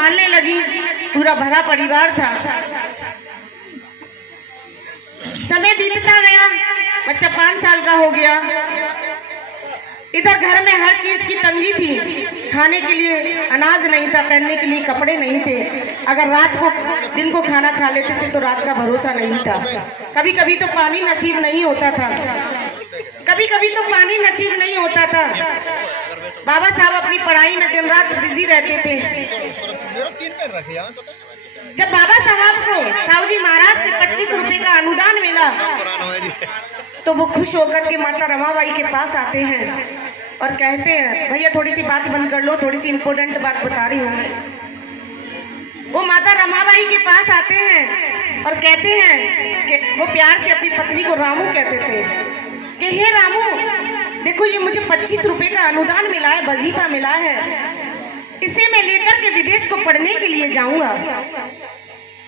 संभालने लगी। पूरा भरा परिवार था। समय बीतता गया, बच्चा 5 साल का हो गया। इधर घर में हर चीज की तंगी थी। खाने के लिए अनाज नहीं था, पहनने के लिए कपड़े नहीं थे। अगर रात को दिन को खाना खा लेते थे तो रात का भरोसा नहीं था। कभी कभी तो पानी नसीब नहीं होता था, कभी कभी तो पानी नसीब नहीं होता था। बाबा साहब अपनी पढ़ाई में दिन रात बिजी रहते थे। जब बाबा साहब को साहू जी महाराज से 25 रुपए का अनुदान मिला तो वो खुश होकर के माता रमाबाई के पास आते हैं और कहते हैं, भैया थोड़ी सी बात बंद कर लो, थोड़ी सी इंपॉर्टेंट बात बता रही हूँ। वो माता रमाबाई के पास आते हैं और कहते हैं कि वो प्यार से अपनी पत्नी को रामू कहते थे कि हे रामू, देखो ये मुझे 25 रुपए का अनुदान मिला है, वजीफा मिला है, इसे मैं लेकर के विदेश को पढ़ने के लिए जाऊंगा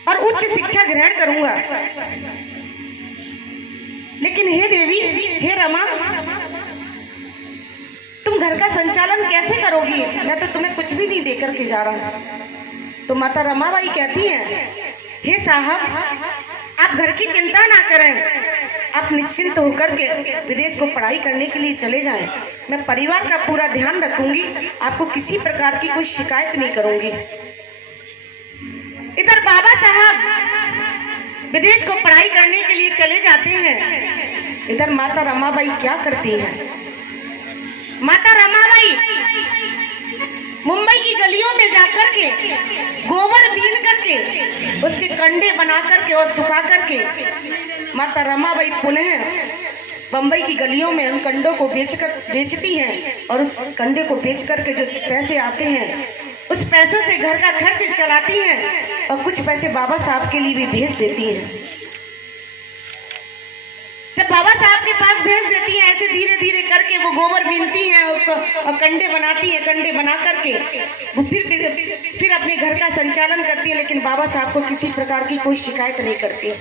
और उच्च शिक्षा ग्रहण करूंगा। लेकिन हे देवी, हे रमा, तुम घर का संचालन कैसे करोगी? मैं तो तुम्हें कुछ भी नहीं देकर के जा रहा। तो माता रमाबाई कहती हैं, हे साहब, आप घर की चिंता ना करें, आप निश्चिंत होकर के विदेश को पढ़ाई करने के लिए चले जाएं। मैं परिवार का पूरा ध्यान रखूंगी, आपको किसी प्रकार की कोई शिकायत नहीं करूंगी। इधर बाबा साहब विदेश को पढ़ाई करने के लिए चले जाते हैं। इधर माता रमाबाई क्या करती हैं? माता रमाबाई मुंबई की गलियों में जाकर के गोबर बीन करके उसके कंडे बना करके और सुखा करके माता रमाबाई पुनः बंबई की गलियों में उन कंडों को बेचती हैं और उस कंडे को बेच करके जो पैसे आते हैं उस पैसों से घर का खर्च चलाती हैं और कुछ पैसे बाबा साहब के लिए भी भेज देती हैं। जब बाबा साहब के पास भेज देती हैं, ऐसे धीरे धीरे करके वो गोबर बीनती हैं और कंडे बनाती हैं। कंडे बना करके वो फिर अपने घर का संचालन करती है, लेकिन बाबा साहब को किसी प्रकार की कोई शिकायत नहीं करती है।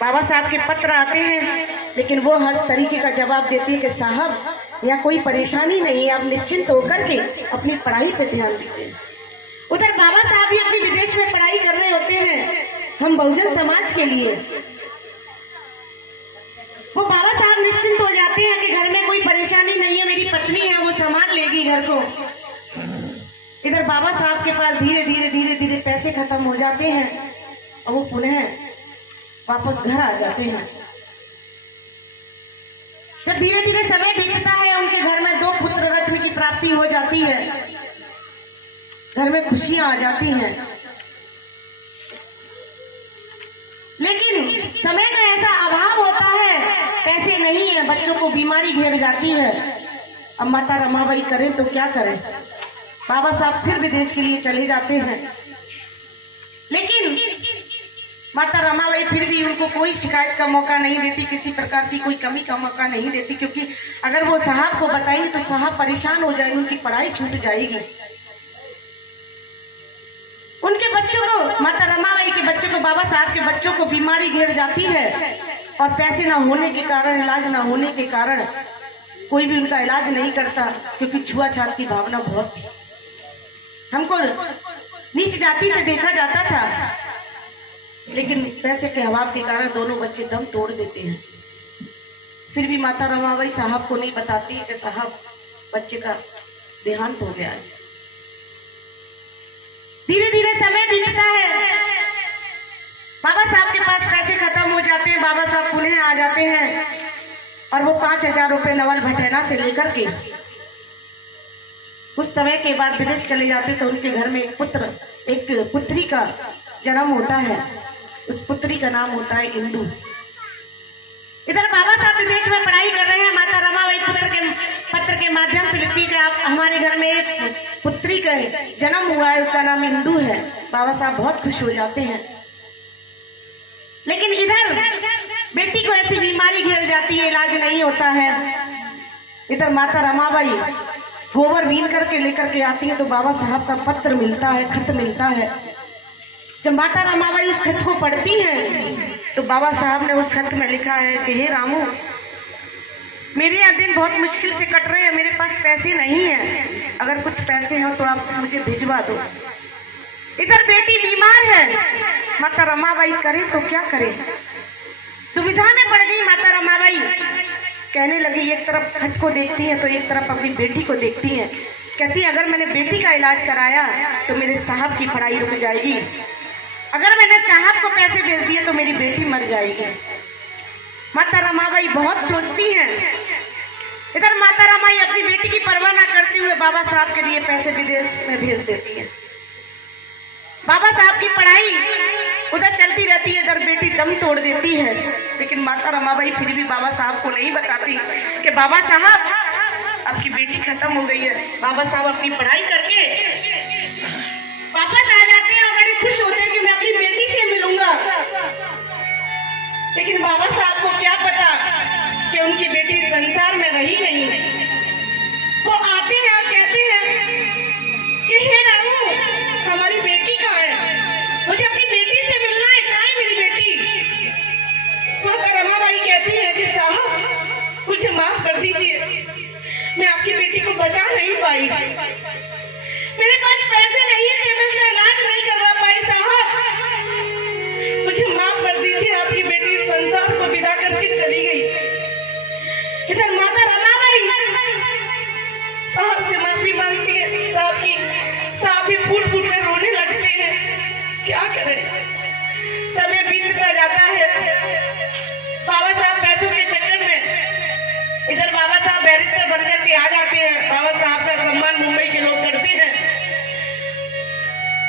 बाबा साहब के पत्र आते हैं, लेकिन वो हर तरीके का जवाब देती है कि साहब यहाँ कोई परेशानी नहीं है, आप निश्चिंत होकर के अपनी पढ़ाई पे ध्यान दीजिए। उधर बाबा साहब भी अपनी विदेश में पढ़ाई कर रहे होते हैं, हम बहुजन समाज के लिए। वो बाबा साहब निश्चिंत हो जाते हैं कि घर में कोई परेशानी नहीं है, मेरी पत्नी है वो संभाल लेगी घर को। इधर बाबा साहब के पास धीरे धीरे धीरे धीरे पैसे खत्म हो जाते हैं और वो पुनः वापस घर आ जाते हैं। जब धीरे धीरे समय बीतता है, उनके घर में 2 पुत्र रत्न की प्राप्ति हो जाती है, घर में खुशियां आ जाती हैं। लेकिन समय का ऐसा अभाव होता है, पैसे नहीं है, बच्चों को बीमारी घेर जाती है। अब माता रमाबाई करें तो क्या करें? बाबा साहब फिर विदेश के लिए चले जाते हैं, लेकिन माता रमाबाई फिर भी उनको कोई शिकायत का मौका नहीं देती, किसी प्रकार की कोई कमी का मौका नहीं देती, क्योंकि अगर वो साहब को बताएंगे तो साहब परेशान हो जाएंगे, उनकी पढ़ाई छूट जाएगी। उनके बच्चों को, माता रमाबाई के बच्चों को, बाबा साहब के बच्चों को बीमारी घेर जाती है और पैसे ना होने के कारण, इलाज ना होने के कारण कोई भी उनका इलाज नहीं करता, क्योंकि छुआछूत की भावना बहुत थी। हमको नीच जाति से देखा जाता था, लेकिन पैसे के अभाव के कारण दोनों बच्चे दम तोड़ देते हैं। फिर भी माता रमाबाई साहब को नहीं बताती कि साहब बच्चे का देहांत हो गया है। धीरे धीरे समय बीतता है, बाबा साहब के पास पैसे खत्म हो जाते हैं। बाबा साहब पुनः आ जाते हैं और वो 5000 रुपए नवल भटेना से लेकर के कुछ समय के बाद विदेश चले जाते। तो उनके घर में एक पुत्री का जन्म होता है। उस पुत्री का नाम होता है इंदु। इधर बाबा साहब विदेश में पढ़ाई कर रहे हैं। माता रमाबाई पत्र के माध्यम से लिखती है कि आप हमारे घर में एक पुत्री का जन्म हुआ है, उसका नाम इंदु है। बाबा साहब बहुत खुश हो जाते हैं, लेकिन इधर बेटी को ऐसी बीमारी घेर जाती है, इलाज नहीं होता है। इधर माता रमाबाई गोबर बीन करके लेकर के आती है तो बाबा साहब का पत्र मिलता है, खत मिलता है। जब माता रमाबाई उस खत को पढ़ती हैं तो बाबा साहब ने उस खत में लिखा है कि हे रामू, मेरे यहाँ दिन बहुत मुश्किल से कट रहे हैं, मेरे पास पैसे नहीं हैं, अगर कुछ पैसे हो तो आप मुझे भिजवा दो। इधर बेटी बीमार है, माता रमाबाई करे तो क्या करे, दुविधा में पड़ गई माता रमाबाई। कहने लगी, एक तरफ खत को देखती हैं तो एक तरफ अपनी बेटी को देखती हैं। कहती है, अगर मैंने बेटी का इलाज कराया तो मेरे साहब की पढ़ाई रुक जाएगी, अगर मैंने साहब को पैसे भेज दिए तो मेरी बेटी मर जाएगी। माता रमाबाई बहुत सोचती हैं। इधर माता रमाबाई अपनी बेटी की परवाह ना करते हुए बाबा साहब के लिए पैसे विदेश में भेज देती है। बाबा साहब की पढ़ाई उधर चलती रहती है, इधर बेटी दम तोड़ देती है। लेकिन माता रमाबाई फिर भी बाबा साहब को नहीं बताती कि बाबा साहब आपकी बेटी खत्म हो गई है। बाबा साहब अपनी पढ़ाई करके वापस आ जाते हैं और बड़े खुश होते हैं कि मैं अपनी बेटी से मिलूंगा। लेकिन बाबा साहब को क्या पता कि उनकी बेटी संसार में रही नहीं। वो आते हैं और कहते हैं कि हे रामू, हमारी बेटी कहाँ है, मुझे अपनी बेटी से मिलना है, कहाँ है मेरी बेटी। माता रमाबाई कहती है कि साहब मुझे माफ कर दीजिए, मैं आपकी बेटी को बचा नहीं पाई, मेरे पास पैसे नहीं थे, मैं उसका इलाज नहीं करवा पाई। साहब मुझे माफ कर दीजिए, आपकी बेटी संसार को विदा करके चली गई। इधर माता रमाबाई साहब से माफी मांगती है, साहब भी फूट फूट कर रोने लगते हैं। क्या करें, समय बीतता जाता है। बाबा साहब पैसों के चक्कर में, इधर बाबा साहब बैरिस्टर बनकर के आ जाते हैं। बाबा साहब का सम्मान मुंबई के लोग करते हैं।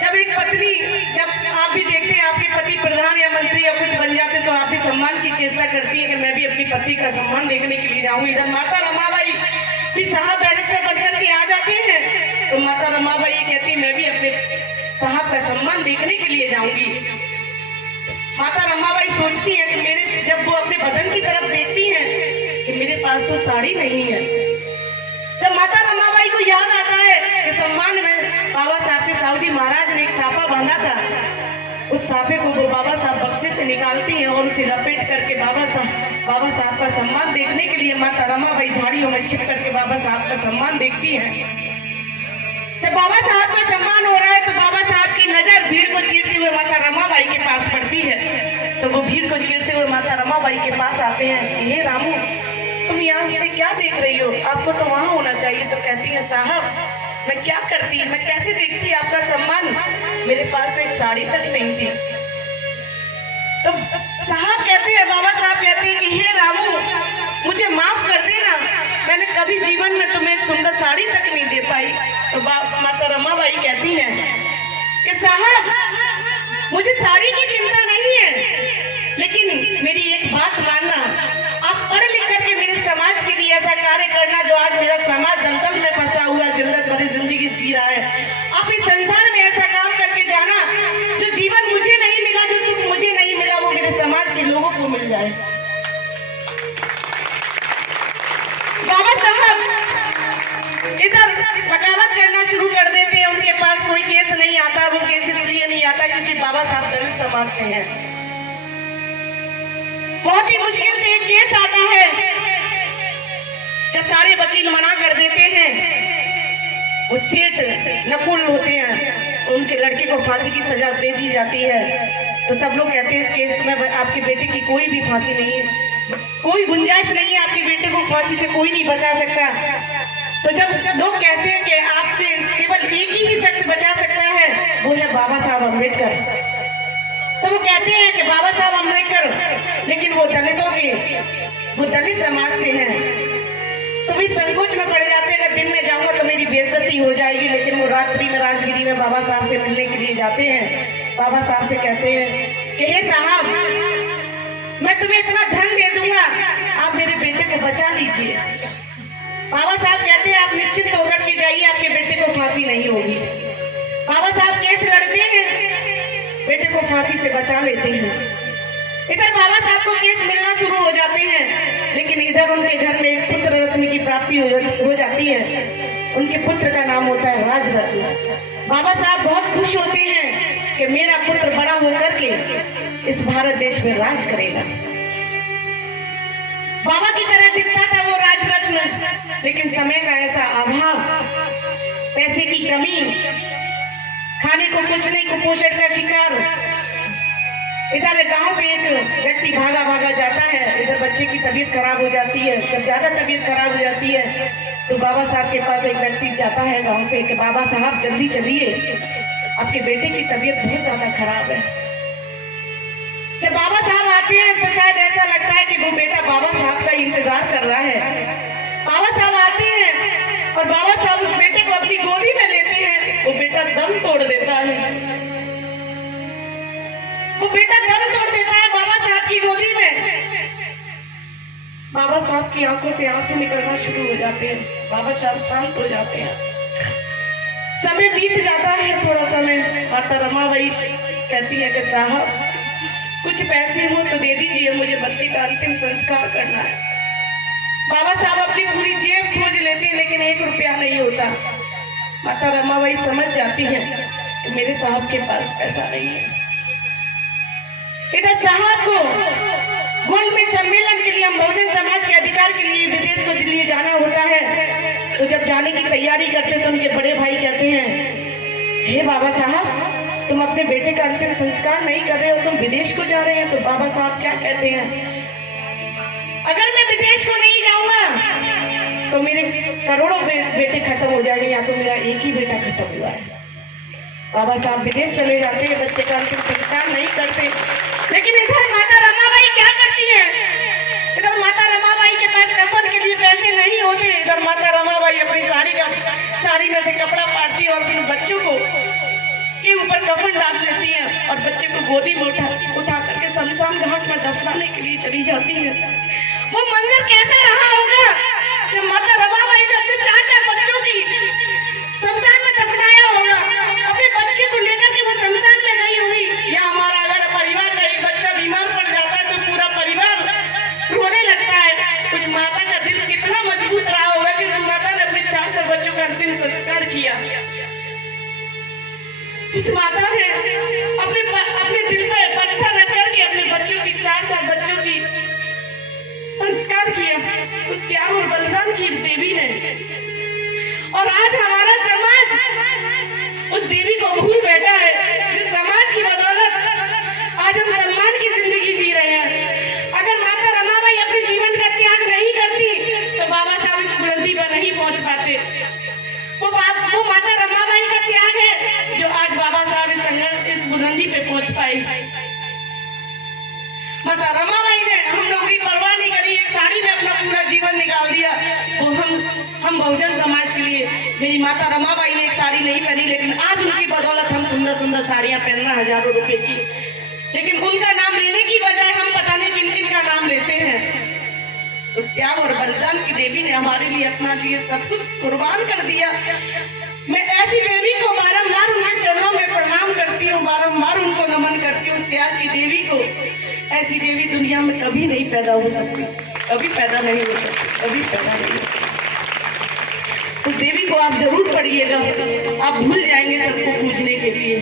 जब एक पत्नी, जब आप भी देखते हैं आपके पति प्रधान या मंत्री या कुछ बन जाते तो आप भी सम्मान की चेष्टा करती है कि मैं भी अपनी पति का सम्मान देखने के लिए जाऊंगी। इधर माता रमाबाई भी साहब बैरिस्टर बनकर के आ जाते हैं तो माता रमाबाई कहती मैं भी अपने साहब का सम्मान देखने के लिए जाऊंगी। माता रमाबाई सोचती है कि मेरे, जब वो अपने बदन की तरफ देखती हैं कि मेरे पास तो साड़ी नहीं है। जब माता रमाबाई को याद आता है कि सम्मान में बाबा साहब के साहू जी महाराज ने एक साफा बांधा था, उस साफे को वो बाबा साहब बक्से से निकालती हैं और उसे लपेट करके बाबा साहब का सम्मान देखने के लिए माता रमाबाई झाड़ियों में छिप करके बाबा साहब का सम्मान देखती है। जब बाबा साहब का सम्मान हो रहा है तो बाबा साहब की नजर भीड़ को चीरते हुए माता रमाबाई के पास पड़ती है। तो वो भीड़ को चीरते हुए माता रमाबाई के पास आते हैं। हे रामू, तुम यहाँ से क्या देख रही हो, आपको तो वहां होना चाहिए। तो कहती है, साहब मैं क्या करती, मैं कैसे देखती आपका सम्मान, मेरे पास तो एक साड़ी तक नहीं थी। तो साहब कहते हैं, बाबा साहब कहते हैं कि हे रामू, मुझे माफ कर देना, मैंने कभी जीवन में तुम्हें एक सुंदर साड़ी तक नहीं दे पाई। तो माता रमाबाई कहती है कि साहब मुझे साड़ी की चिंता नहीं है, लेकिन मेरी एक बात मानना, आप पढ़ लिख करके मेरे समाज के लिए ऐसा कार्य करना जो आज मेरा समाज दलदल में फंसा हुआ जिल्लत भरी जिंदगी जी रहा है। आप इस संसार में ऐसा काम करके जाना जो जीवन मुझे नहीं मिला, जो सुख मुझे नहीं मिला, वो मेरे समाज के लोगों को मिल जाए। बाबा साहब इधर वकालत करना शुरू कर देते हैं। उनके पास कोई केस नहीं आता। वो केस इसलिए नहीं आता क्योंकि बाबा साहब दलित समाज से हैं। बहुत ही मुश्किल से एक केस आता है। जब सारे वकील मना कर देते हैं, वो सेठ नकुल होते हैं, उनके लड़के को फांसी की सजा दे दी जाती है। तो सब लोग कहते हैं इस केस में आपकी बेटे की कोई भी फांसी नहीं है, कोई गुंजाइश नहीं है, आपके बेटे को फांसी से कोई नहीं बचा सकता। तो जब लोग कहते हैं कि आपसे केवल एक ही शख्स बचा सकता है, वो है बाबा साहब अम्बेडकर। तो वो कहते हैं कि बाबा साहब अम्बेडकर, लेकिन वो दलित समाज से हैं। तो भी संकोच में पड़ जाते हैं, अगर दिन में जाऊंगा तो मेरी बेइज्जती हो जाएगी। लेकिन वो रात्रि में राजगिरी में बाबा साहब से मिलने के लिए जाते हैं। बाबा साहब से कहते हैं कि हे साहब, मैं तुम्हें इतना धन दे दूंगा, आप मेरे बेटे को बचा लीजिए। बाबा साहब कहते हैं आप निश्चिंत होकर के जाइए, आपके बेटे को फांसी नहीं होगी। बाबा साहब केस लड़ते हैं, बेटे को फांसी से बचा लेते हैं। इधर बाबा साहब को केस मिलना शुरू हो जाते हैं, लेकिन इधर उनके घर में एक पुत्र रत्न की प्राप्ति हो जाती है। उनके पुत्र का नाम होता है राजरत्न। बाबा साहब बहुत खुश होते हैं कि मेरा पुत्र बड़ा होकर के इस भारत देश में राज करेगा। बाबा की तरह दिखता था वो राजरत्न, लेकिन समय का ऐसा अभाव, पैसे की कमी, खाने को कुछ नहीं, कुपोषण का शिकार। इधर गांव से एक व्यक्ति भागा भागा जाता है, इधर बच्चे की तबीयत खराब हो जाती है। जब ज्यादा तबीयत खराब हो जाती है तो बाबा साहब के पास एक व्यक्ति जाता है गांव से कि बाबा साहब जल्दी चलिए, आपके बेटे की तबीयत बहुत ज्यादा खराब है। जब बाबा साहब आते हैं तो शायद ऐसा लगता है कि वो बेटा बाबा साहब का इंतजार कर रहा है। बाबा साहब आते हैं और बाबा साहब उस बेटे को अपनी गोदी में लेते हैं। वो बेटा दम तोड़ देता है, वो बेटा दम तोड़ देता है बाबा साहब की गोदी में। बाबा साहब की आंखों से आंसू निकलना शुरू हो जाते हैं, बाबा साहब शांत हो जाते हैं। समय बीत जाता है, थोड़ा समय। माता रमाबाई कहती है कि साहब कुछ पैसे हो तो दे दीजिए, मुझे बच्चे का अंतिम संस्कार करना है। बाबा साहब अपनी पूरी जेब खोज लेते हैं लेकिन 1 रुपया नहीं होता। माता रमाबाई समझ जाती है कि मेरे साहब के पास पैसा नहीं है। इधर साहब को गोलमेज सम्मेलन के लिए, हम बहुजन समाज के अधिकार के लिए विदेश को लिए जाना होता है। तो जब जाने की तैयारी करते तो उनके बड़े भाई कहते हैं, हे बाबा साहब तुम अपने बेटे का अंतिम संस्कार नहीं कर रहे हो, तुम विदेश को जा रहे हैं। तो बाबा साहब क्या कहते हैं, अगर मैं विदेश को नहीं जाऊंगा तो मेरे करोड़ों बेटे खत्म हो जाएंगे, या तो मेरा एक ही बेटा खत्म हुआ है। बाबा साहब विदेश चले जाते हैं, बच्चे का अंतिम संस्कार नहीं करते। लेकिन इधर माता रमाबाई क्या करती है, इधर माता रमाबाई के पास कफन के लिए पैसे नहीं होते। इधर माता रमाबाई अपनी साड़ी में से कपड़ा पाड़ती है और अपने बच्चों को के ऊपर कफन डाल लेती है और बच्चे को गोदी में उठा करके शमशान घाट में दफनाने के लिए चली जाती है। वो मंजर कैसा रहा होगा कि माता रमाबाई ने अपने 4 बच्चों की शमशान में दफनाया होगा, अपने बच्चे को लेकर के वो शमशान में गई हुई। या हमारा अगर परिवार का एक बच्चा बीमार पड़ जाता है तो पूरा परिवार रोने लगता है। उस माता का दिल कितना मजबूत रहा होगा कि उस माता ने अपने 4 बच्चों का अंतिम संस्कार किया। इस माता ने अपने दिल पर पत्थर रख करके अपने बच्चों की 4 बच्चों की संस्कार किया। उस त्याग और बलिदान की देवी ने। और आज हमारा समाज उस देवी को भूल बैठा है, जिस समाज की बदौलत आज हम सम्मान की जिंदगी जी रहे हैं। अगर माता रमाबाई अपने जीवन का त्याग नहीं करती तो बाबा साहब इस बुलंदी पर नहीं पहुंच पाते। वो माता रमाबाई का त्याग है जो आज बाबा साहब इस बुलंदी पे पहुंच पाए। माता रमाबाई ने हम लोगों की परवाह नहीं करी, एक साड़ी में अपना पूरा जीवन निकाल दिया। वो हम बहुजन समाज के लिए, मेरी माता रमाबाई ने एक साड़ी नहीं पहनी, लेकिन आज उनकी बदौलत हम सुंदर सुंदर साड़ियां पहन रहे हैं हजारों रुपए की। लेकिन उनका नाम लेने की बजाय हम पता नहीं किन किन का नाम लेते हैं। तो त्याग और बलिदान की देवी ने हमारे लिए अपना लिए सब कुछ कुर्बान कर दिया। मैं ऐसी देवी को बारंबार उनके चरणों में प्रणाम करती हूँ, बारंबार उनको नमन करती हूँ। त्याग की देवी को, ऐसी देवी दुनिया में कभी नहीं पैदा हो सकती, कभी पैदा नहीं हो सकती, कभी पैदा नहीं हो सकती। उस देवी को आप जरूर पढ़िएगा, आप भूल जाएंगे सबको पूजने के लिए।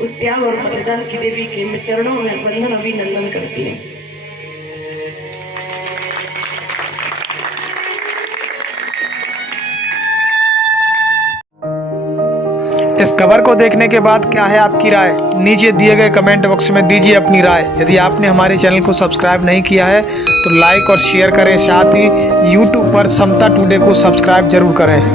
उस त्याग और बलिदान की देवी के मैं चरणों में वंदन अभिनंदन करती हूँ। इस खबर को देखने के बाद क्या है आपकी राय, नीचे दिए गए कमेंट बॉक्स में दीजिए अपनी राय। यदि आपने हमारे चैनल को सब्सक्राइब नहीं किया है तो लाइक और शेयर करें, साथ ही YouTube पर समता टुडे को सब्सक्राइब जरूर करें।